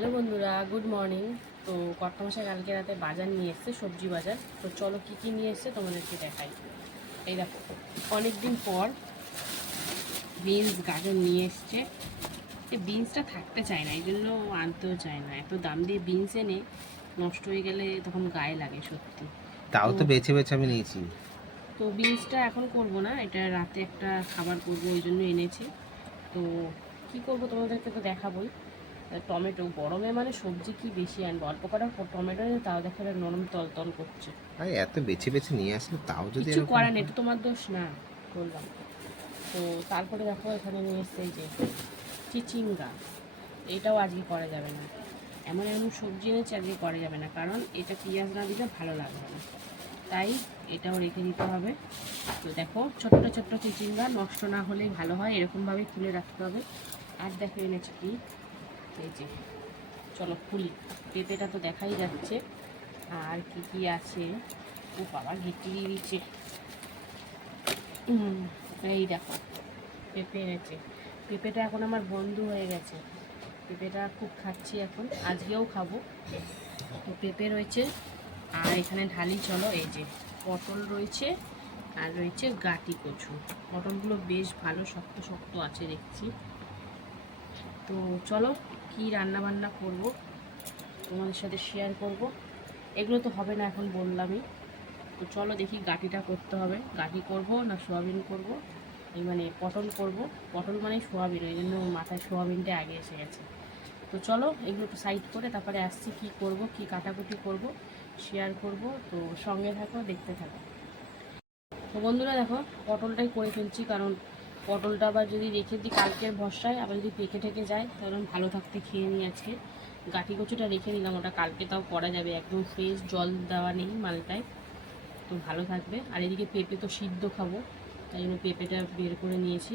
Hello বন্ধুরা good morning. তো কর্তামশাই কালকে রাতে বাজার নিয়ে এসছে সবজি বাজার। তো চলো কী কী নিয়ে এসছে তোমাদেরকে দেখাই। এই দেখো অনেক দিন পর বিনস গাজর নিয়ে এসছে। এই বিনসটা থাকতে চায় না এই জন্য আনতেও চায় না। এত দাম দিয়ে বিনস এনে নষ্ট হয়ে গেলে তখন গায়ে লাগে সত্যি। তাও তো বেছে বেছে আমি নিয়েছি। তো বিনসটা এখন করব না এটা রাতে একটা খাবার করব ওই জন্য এনেছি। তো কি করব তোমাদেরকে তো দেখাবোই। টমেটো গরমে মানে সবজি কি বেশি আনব? অল্প কটা টমেটো এনে তাও দেখো এটা নরম তল তল করছে। আরে এত বেছে বেছে নিয়ে আসলে তাও যদি কিছু করার নেই এটা তোমার দোষ না বললাম। তো তারপরে দেখো এখানে নিয়ে এসছে এই যে চিচিঙ্গা। এটাও আজকে করা যাবে না। এমন এমন সবজি এনেছে আজকে করা যাবে না কারণ এটা পেঁয়াজ না দিলে ভালো লাগবে না। তাই এটাও রেখে দিতে হবে। তো দেখো ছোট্ট ছোট্ট চিচিঙ্গা নষ্ট না হলেই ভালো হয় এরকমভাবে খুলে রাখতে হবে। আর দেখো এনেছে কি? এই যে, চলো খুলি। পেঁপেটা তো দেখাই যাচ্ছে। আর কি কি আছে? ও বাবা, ঘিটি দিচ্ছে। এই দেখো, পেঁপে এনেছে। পেঁপেটা এখন আমার বন্ধু হয়ে গেছে। পেঁপেটা খুব খাচ্ছি এখন। আজকেও খাব। তো পেঁপে রয়েছে। আর এখানে ঢালি, চলো, এই যে পটল রয়েছে। আর রয়েছে গাটি কচু। পটলগুলো বেশ ভালো, শক্ত শক্ত আছে, দেখছি। তো চলো কি রান্না বান্না করব, তোমাদের সাথে শেয়ার করব। এগুলো তো হবে না এখন বললামই। তো চলো দেখি গাটিটা করতে হবে। গাটি করব না সোয়াবিন করব? এই মানে পটল করব। পটল মানে সোয়াবিন, ওই জন্য মাথায় সোয়াবিনটা আগে এসে গেছে। তো চলো এগুলো একটু সাইড করে তারপরে আসছি কি করব, কি কাটাকুটি করব শেয়ার করব। তো সঙ্গে থাকো, দেখতে থাকো। তো বন্ধুরা দেখো, পটলটাই করে ফেলছি কারণ পটলটা আবার যদি রেখে দিই কালকের ভরসায়, আবার যদি পেকে ঠেকে যায়, তাহলে ভালো থাকতে খেয়ে নিই আজকে। গাঠি কচুটা রেখে দিলাম ওটা কালকে তাও করা যাবে, একদম ফ্রেশ জল দেওয়া নেই মালটায়। তো ভালো থাকবে। আর এদিকে পেঁপে তো সিদ্ধ খাব, তাই জন্য পেঁপেটা বের করে নিয়েছি।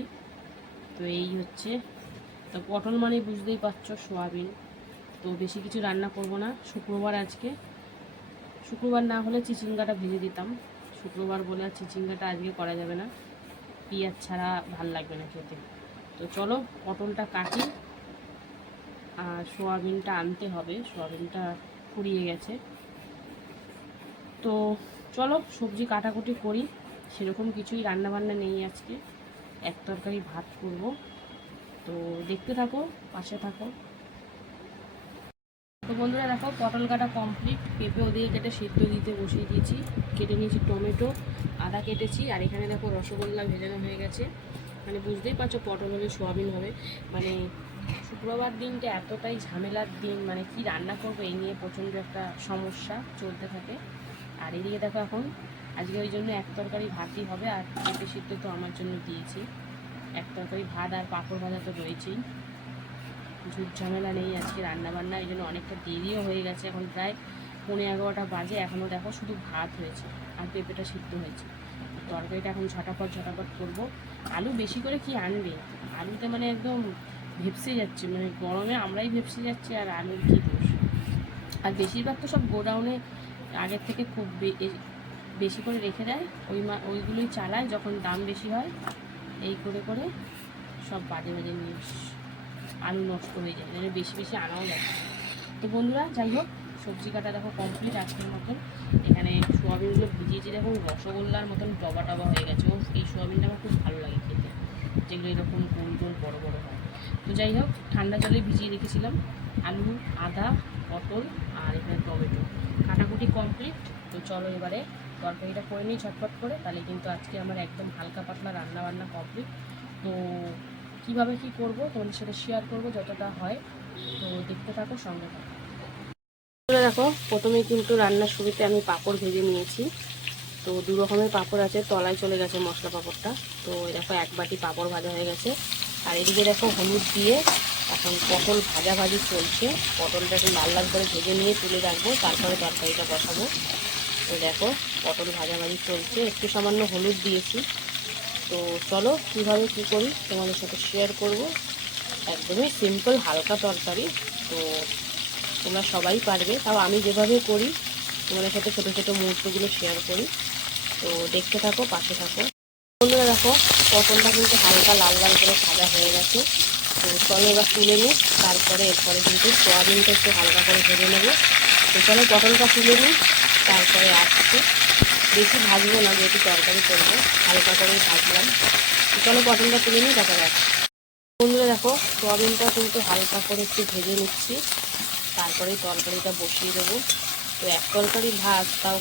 তো এই হচ্ছে, তো পটল মানে বুঝতেই পারছ, সোয়াবিন। তো বেশি কিছু রান্না করব না, শুক্রবার আজকে। শুক্রবার না হলে চিচিঙ্গাটা ভেজে দিতাম। শুক্রবার বলে আর চিচিঙ্গাটা আজকে করা যাবে না। পেঁয়াজ ছাড়া ভালো লাগবে না খেতে। তো চলো, পটলটা কাটি। আর সোয়াবিনটা আনতে হবে, সোয়াবিনটা ফুরিয়ে গেছে। তো চলো, সবজি কাটাকুটি করি। সেরকম কিছুই রান্না বান্না নেই আজকে। এক তরকারি ভাত করব। তো দেখতে থাকো, পাশে থাকো। তো বন্ধুরা দেখো, পটল কাটা কমপ্লিট পেঁপে ওদিকে কেটে সিদ্ধ দিতে বসিয়ে দিয়েছি। কেটে নিয়েছি টমেটো। আদা কেটেছি, আর এখানে দেখো রসগোল্লা ভেজানো হয়ে গেছে। মানে বুঝতেই পারছ পটল হলে সোয়াবিন হবে। মানে শুক্রবার দিনটা এতটাই ঝামেলার দিন মানে কি রান্না করব এই নিয়ে প্রচণ্ড একটা সমস্যা চলতে থাকে। আর এদিকে দেখো এখন, আজকে ওই জন্য এক তরকারি ভাতই হবে, আর পেঁপে সিদ্ধ তো আমার জন্য দিয়েছি। এক তরকারি ভাত আর পাঁপড় ভাজা তো রয়েছেই। ঝুট ঝামেলা নেই আজকে রান্না বান্না এই জন্য অনেকটা দেরিও হয়ে গেছে। এখন প্রায় পনেরো এগারোটা বাজে এখনও দেখো শুধু ভাত হয়েছে, আর পেঁপেটা সিদ্ধ হয়েছে। তরকারিটা এখন ঝটাপট ঝটাপট করব। আলু বেশি করে কি আনবে? আলুতে মানে একদম ভেপসে যাচ্ছে মানে গরমে আমরাই ভেপসে যাচ্ছি আর আলুর কী দোষ? আর বেশিরভাগ তো সব গোডাউনে আগের থেকে খুব বেশি করে রেখে দেয়। ওই মা, ওইগুলোই চালায় যখন দাম বেশি হয়, এই করে করে সব বাজে বাজে নিউজ আলু নষ্ট হয়ে যায় মানে বেশি বেশি আনাও যায় তো বন্ধুরা, যাই হোক সবজি কাটা দেখো কমপ্লিট আজকের মতন। এখানে সোয়াবিনগুলো ভিজিয়েছি দেখো, রসগোল্লার মতন টবা টবা হয়ে গেছে। ও এই সোয়াবিনটা আমার খুব ভালো লাগে খেতে, যেগুলো এরকম গোল গোল বড় বড় হয়। তো যাই হোক, ঠান্ডা জলে ভিজিয়ে রেখেছিলাম আলু, আদা, পটল আর এখানে টমেটো। কাটাকুটি কমপ্লিট তো চলো এবারে তরকারিটা করে নিই ঝটপট করে। তাহলে কিন্তু আজকে আমার একদম হালকা পাতলা রান্না বান্না কমপ্লিট তো কীভাবে কি করব তোমাদের সাথে শেয়ার করব, যতটা হয়। তো দেখতে থাকো, সঙ্গে থাকো। দেখো প্রথমে কিন্তু রান্নার শুরুতে আমি পাপড় ভেজে নিয়েছি। তো দু রকমের পাঁপড় আছে, তলায় চলে গেছে মশলা পাপড়টা। তো দেখো, এক বাটি পাপড় ভাজা হয়ে গেছে। আর এদিকে দেখো, হলুদ দিয়ে এখন পটল ভাজা ভাজি চলছে। পটলটা একটু লাল লাল করে ভেজে নিয়ে তুলে রাখব, তারপরে তরকারিটা বসাবো। তো দেখো, পটল ভাজা ভাজি চলছে। একটু সামান্য হলুদ দিয়েছি। তো চলো, কীভাবে কী করি তোমাদের সাথে শেয়ার করব। একদমই সিম্পল হালকা তরকারি। তো তোমরা সবাই পারবে। তাও আমি যেভাবে করি, তোমাদের সাথে ছোটো ছোটো মুহূর্তগুলো শেয়ার করি। তো দেখতে থাকো, পাশে থাকো। বন্ধুরা দেখো, পটলটা কিন্তু হালকা লাল লাল করে ভাজা হয়ে গেছে। তো চলো এবার তুলে নিই, তারপরে এরপরে কিন্তু সোয়াবিনটা একটু হালকা করে ভেজে নেব। তো চলো পটলটা তুলে নিই, তারপরে আসছে। বেশি ভাজবো না, যেহেতু তরকারি করব, হালকা করে ভাজলাম। চলো পটলটা তুলে নিই তারপরে আসছি বন্ধুরা দেখো, সোয়াবিনটা কিন্তু হালকা করে একটু ভেজে নিচ্ছি। তারপরে তরকারিটা বসিয়ে দেবো। তো এক তরকারি ভাত, তাও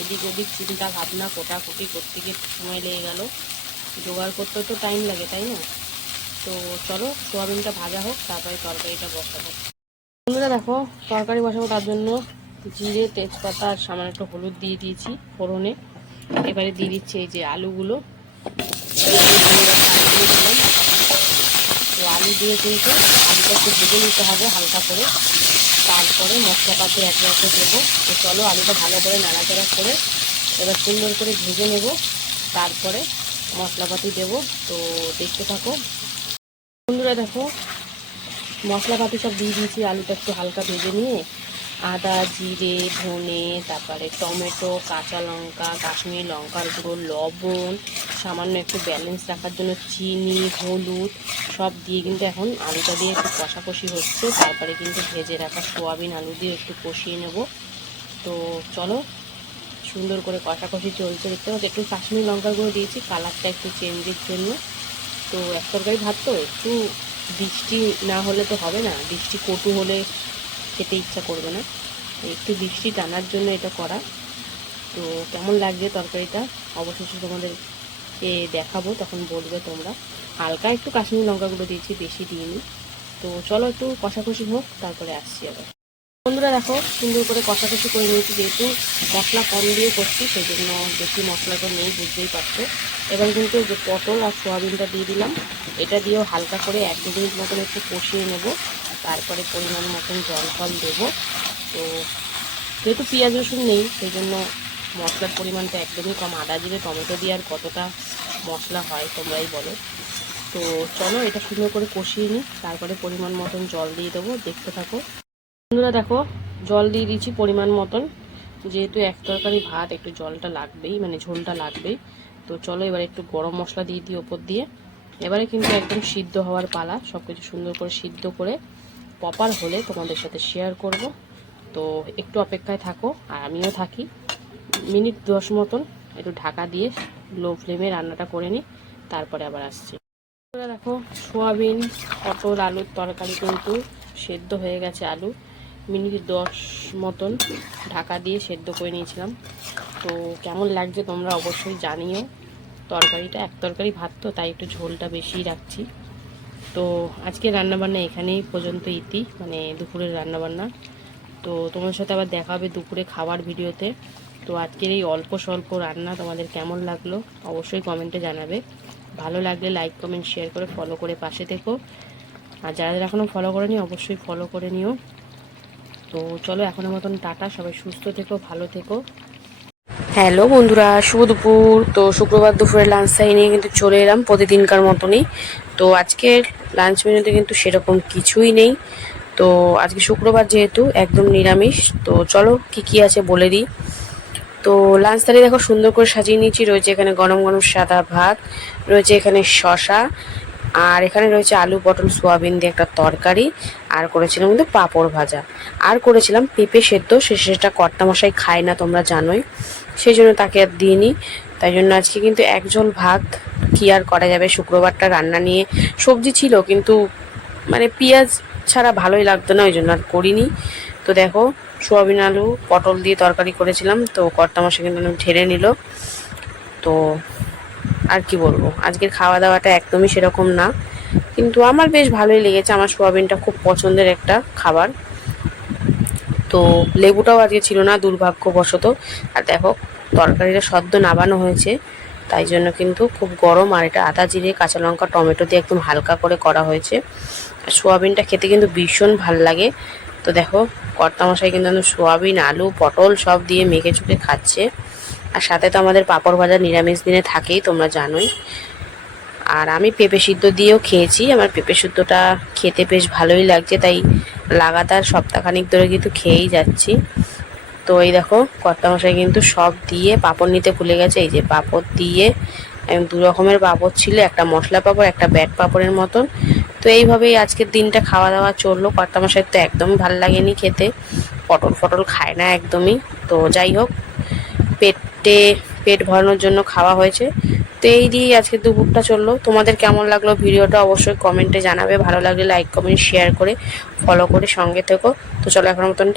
এদিক ওদিক চিন্তা ভাবনা, কোটাকুটি করতে গিয়ে সময় লেগে গেল। জোগাড় করতে তো টাইম লাগে, তাই না? তো চলো, সোয়াবিনটা ভাজা হোক, তারপরে তরকারিটা বসাবো। বন্ধুরা দেখো, তরকারি বসাবো তার জন্য। জিরে, তেজপাতা আর সামান্য একটু হলুদ দিয়ে দিয়েছি ফোড়নে। এবারে দিয়ে দিচ্ছি এই যে আলুগুলো। তো আলু দিয়ে কিন্তু আলুটা একটু ভেজে নিতে হবে হালকা করে। তারপরে মশলাপাতি একে একে দেবো। তো চলো আলুটা ভালো করে নাড়াচাড়া করে এবার সুন্দর করে ভেজে নেব। তারপরে মশলাপাতি দেব। তো দেখতে থাকো। বন্ধুরা দেখো, মশলাপাতি সব দিয়ে দিয়েছি, আলুটা একটু হালকা ভেজে নিয়ে আদা, জিরে, ধনে, তারপরে টমেটো, কাঁচা লঙ্কা, কাশ্মীরি লঙ্কার গুঁড়ো, লবণ, সামান্য একটু ব্যালেন্স রাখার জন্য চিনি, হলুদ, সব দিয়ে কিন্তু এখন আলুটা দিয়ে একটু কষাকষি হচ্ছে। তারপরে কিন্তু ভেজে রাখা সোয়াবিন আলু দিয়ে একটু কষিয়ে নেব। তো চলো, সুন্দর করে কষাকষি চলছে। দেখতে পাচ্ছি, একটু কাশ্মীরি লঙ্কার গুঁড়ো দিয়েছি, কালারটা একটু চেঞ্জের জন্য। তো এক তরকারি ভাত তো একটু বৃষ্টি না হলে তো হবে না। বৃষ্টি কটু হলে খেতে ইচ্ছা করবে না। একটু বৃষ্টি টানার জন্য এটা করা। তো কেমন লাগছে তরকারিটা? অবশেষে তোমাদের এ দেখাবো, তখন বলবে তোমরা। হালকা একটু কাশ্মীরি লঙ্কাগুলো দিয়েছি, বেশি দিইনি। তো চলো একটু কষাকষি হোক, তারপরে আসছি আবার। বন্ধুরা দেখো, সুন্দর করে কষাকষি করে নিয়েছি, যেহেতু মশলা কম দিয়ে করছি সেই জন্য বেশি মশলাটা নেই, বুঝতেই পারছ। এবার কিন্তু যে পটল আর সোয়াবিনটা দিয়ে দিলাম, এটা দিয়েও হালকা করে এক দু মিনিট মতন একটু কষিয়ে নেব। তারপরে পরিমাণ মতন জল ফল দেবো। তো যেহেতু পেঁয়াজ রসুন নেই, সেই জন্য মশলার পরিমাণটা একদমই কম। আদা জিরে, টমেটো দিয়ে আর কতটা মশলা হয় তোমরাই বলো। তো চলো এটা সুন্দর করে কষিয়ে নিই, তারপরে পরিমাণ মতন জল দিয়ে দেবো। দেখতে থাকো। বন্ধুরা দেখো, জল দিয়ে দিচ্ছি পরিমাণ মতন। যেহেতু এক তরকারি ভাত, একটু জলটা লাগবেই মানে ঝোলটা লাগবেই। তো চলো এবার একটু গরম মশলা দিয়ে দিই ওপর দিয়ে। এবারে কিন্তু একদম সিদ্ধ হওয়ার পালা সব কিছু সুন্দর করে সিদ্ধ করে পপার হলে তোমাদের সাথে শেয়ার করব। তো একটু অপেক্ষায় থাকো, আর আমিও থাকি। মিনিট দশ মতন একটু ঢাকা দিয়ে লো ফ্লেমে রান্নাটা করে নিই তারপরে আবার আসছি। দেখো সোয়াবিন, পটল, আলুর তরকারি কিন্তু সেদ্ধ হয়ে গেছে আলু। মিনিট দশ মতন ঢাকা দিয়ে সেদ্ধ করে নিয়েছিলাম। তো কেমন লাগছে তোমরা অবশ্যই জানিও। তরকারিটা এক তরকারি ভাত তো, তাই একটু ঝোলটা বেশিই রাখছি। তো আজকে রান্নাবান্না এখানেই পর্যন্ত ইতি মানে দুপুরের রান্নাবান্না। তো তোমাদের সাথে আবার দেখা হবে দুপুরে খাবার ভিডিওতে। তো আজকের এই অল্প স্বল্প রান্না তোমাদের কেমন লাগল অবশ্যই কমেন্টে জানাবে। ভালো লাগলে লাইক কমেন্ট শেয়ার করে ফলো করে পাশে থেকো। আর যারা যারা এখনও ফলো করেনি, অবশ্যই ফলো করে নিও। তো চলো এখনের মতন টাটা, সবাই সুস্থ থেকো, ভালো থেকো। হ্যালো বন্ধুরা, শুভ দুপুর। তো শুক্রবার দুপুরে লাঞ্চ টাইম নিয়ে কিন্তু চলে এলাম প্রতিদিনকার মতনই। তো আজকের লাঞ্চ মেনুতে কিন্তু সেরকম কিছুই নেই। তো আজকে শুক্রবার যেহেতু একদম নিরামিষ, তো চলো কি কি আছে বলে দিই। তো লাঞ্চ থালি দেখো সুন্দর করে সাজিয়ে নিয়েছি। রয়েছে এখানে গরম গরম সাদা ভাত, রয়েছে এখানে শশা আর এখানে রয়েছে আলু পটল সোয়াবিন দিয়ে একটা তরকারি, আর করেছিলাম কিন্তু পাঁপড় ভাজা। আর করেছিলাম পেঁপে সেদ্ধ, সে সেটা কর্তা মশাই খায় না তোমরা জানোই। সেই জন্য তাকে আর দিইনি। তাই জন্য আজকে কিন্তু একজল ভাত কি আর করা যাবে? শুক্রবারটা রান্না নিয়ে সবজি ছিল, কিন্তু মানে পেঁয়াজ ছাড়া ভালোই লাগতো না, ওই জন্য আর করিনি। তো দেখো, সোয়াবিন আলু, পটল দিয়ে তরকারি করেছিলাম, তো কর্তা মশাই কিন্তু ঢেলে নিল। তো আর কি বলব, আজকের খাওয়া দাওয়াটা একদমই সেরকম না। কিন্তু আমার বেশ ভালোই লেগেছে, আমার সোয়াবিনটা খুব পছন্দের একটা খাবার। তো লেবুটাও আজকে ছিল না, দুর্ভাগ্যবশত। আর দেখো, তরকারিটা সদ্য নাবানো হয়েছে, তাই জন্য কিন্তু খুব গরম। আর এটা আদা জিরে, কাঁচা লঙ্কা, টমেটো দিয়ে একদম হালকা করে করা হয়েছে। আর সোয়াবিনটা খেতে কিন্তু ভীষণ ভালো লাগে। তো দেখো, কর্তামশাই কিন্তু একদম সোয়াবিন, আলু, পটল সব দিয়ে মেখে চুকে খাচ্ছে। আর সাথে তো আমাদের পাঁপড় ভাজা নিরামিষ দিনে থাকেই, তোমরা জানোই। আর আমি পেঁপে সিদ্ধ দিয়েও খেয়েছি, আমার পেঁপে সিদ্ধটা খেতে বেশ ভালোই লাগছে, তাই লাগাতার সপ্তাহখানিক ধরে কিন্তু খেয়েই যাচ্ছি। তো এই দেখো, কর্তামশাই কিন্তু সব দিয়ে পাঁপড় নিতে ভুলে গেছে। এই যে পাঁপড় দিয়ে দু রকমের পাঁপড় ছিল, একটা মশলা পাঁপড়, একটা ব্যাট পাঁপড়ের মতন। তো তো এইভাবেই আজকের দিনটা খাওয়া দাওয়া চলল। কর্তামশাই তো একদমই ভালো লাগেনি খেতে। পটল ফটল খায় না একদমই। তো যাই হোক, পেটে, পেট ভরানোর জন্য খাওয়া হয়েছে। তো এই দিয়েই আজকে দুপুরটা চলল। তোমাদের কেমন লাগল ভিডিওটা অবশ্যই কমেন্টে জানাবে। ভালো লাগলে লাইক কমেন্ট শেয়ার করে ফলো করে সঙ্গে থেকো। তো চলো এখন মতন